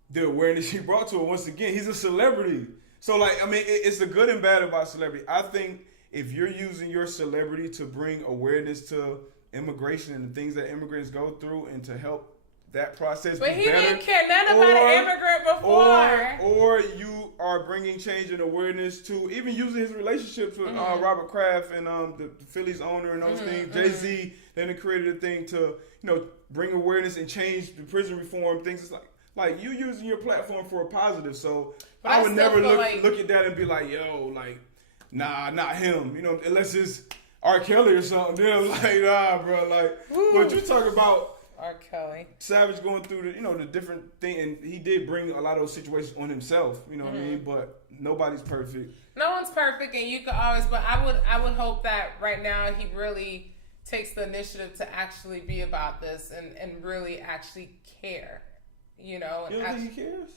the awareness he brought to it. Once again, he's a celebrity. So, like, I mean, it's a good and bad about celebrity. I think if you're using your celebrity to bring awareness to immigration and the things that immigrants go through and to help that process but be he better, didn't care nothing about an immigrant before. Or you are bringing change and awareness to even using his relationships with Robert Kraft and the Phillies owner and those things. Jay-Z then created a thing to bring awareness and change the prison reform things. It's like you using your platform for a positive. So I would never look at that and be like, yo, like, nah, not him. Unless it's R. Kelly or something. Then like, nah, bro. Like, but you talk about R. Kelly, Savage going through the different thing, and he did bring a lot of those situations on himself. You know what I mean? But nobody's perfect. No one's perfect, and you could always. But I would hope that right now he really takes the initiative to actually be about this and really actually care. You don't think he cares?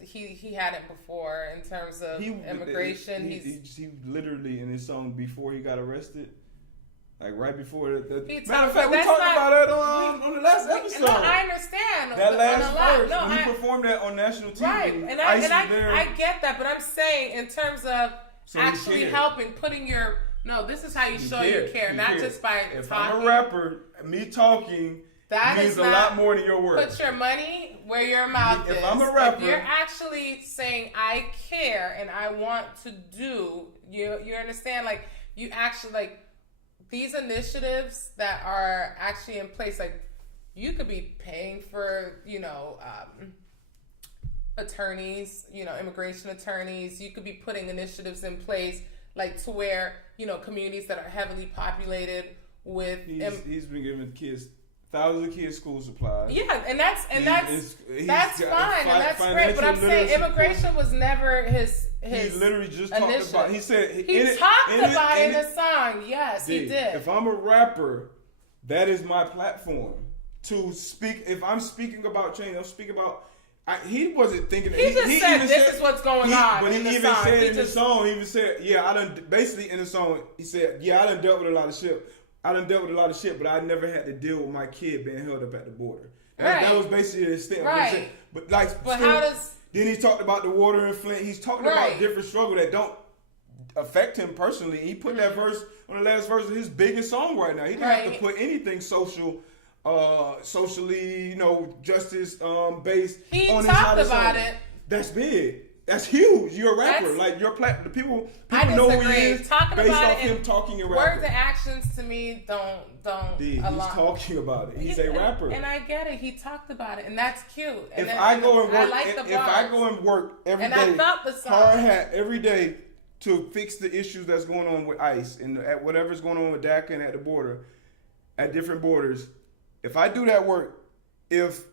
He hadn't before in terms of immigration. He literally in his song before he got arrested, like right before the matter of fact, we talked about that on the last episode. No, I understand that last verse. No, he performed that on national TV. Right, and I get that, but I'm saying in terms of actually helping, putting your this is how you show your care, not just by if talking. I'm a rapper, me talking means a lot more than your words. Put your money where your mouth is. If I'm a rapper, if you're actually saying I care and I want to do, you understand? Like, you actually, like, these initiatives that are actually in place, like, you could be paying for, attorneys, immigration attorneys. You could be putting initiatives in place, like, to where, communities that are heavily populated with... He's been giving kids... thousands of kids school supplies. Yeah, and that's fine, and that's great. But I'm saying immigration was never his. He literally just talked about. He said he talked about it in the song. Yes, he did. If I'm a rapper, that is my platform to speak. If I'm speaking about change, I'm speaking about. He wasn't thinking. He just said this is what's going on. But he even said in the song. He even said, "Yeah, I done." Basically, in the song, he said, "Yeah, I done dealt with a lot of shit. But I never had to deal with my kid being held up at the border." That was basically his thing. Right. But how does... Then he talked about the water in Flint. He's talking about different struggles that don't affect him personally. He put that verse on the last verse of his biggest song right now. He didn't have to put anything socially, justice based. He talked about it. That's big. That's huge. You're a rapper. Like your the people know who he is talking based about off him talking and rapping. Words and actions to me don't. He's talking about it. He's a rapper. And I get it. He talked about it, and that's cute. And if I go and work every day, I felt the song. Hard hat every day to fix the issues that's going on with ICE and at whatever's going on with DACA and at the border, at different borders. If I do that work, if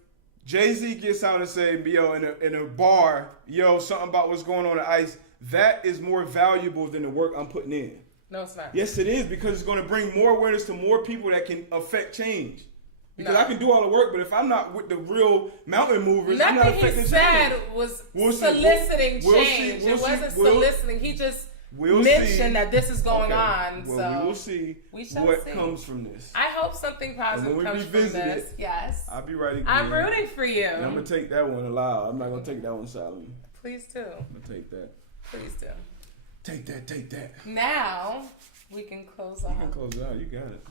Jay-Z gets out and say, yo, in a bar, yo, something about what's going on at ICE, that is more valuable than the work I'm putting in. No, it's not. Yes, it is, because it's going to bring more awareness to more people that can affect change. Because I can do all the work, but if I'm not with the real mountain movers, I'm not affecting change. Nothing he said was soliciting change. It wasn't soliciting. He just mentioned that this is going on. Well, so we will see what comes from this. I hope something positive comes from this. Yes. I'll be right again. I'm rooting for you. And I'm going to take that one aloud. I'm not going to take that one silently. Please do. I'm going to take that. Please do. Take that. Now, we can close out. You can close it out. You got it.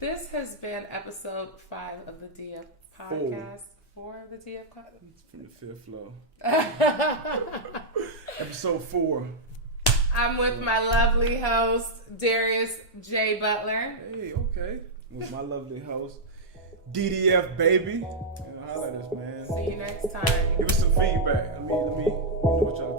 This has been episode 5 of the DF podcast. 4 of the DF podcast. From the 5th floor. Episode 4. I'm with my lovely host, Darius J. Butler. Hey, okay. With my lovely host, DDF baby. Holla at us, man. See you next time. Give us some feedback. Let me know what y'all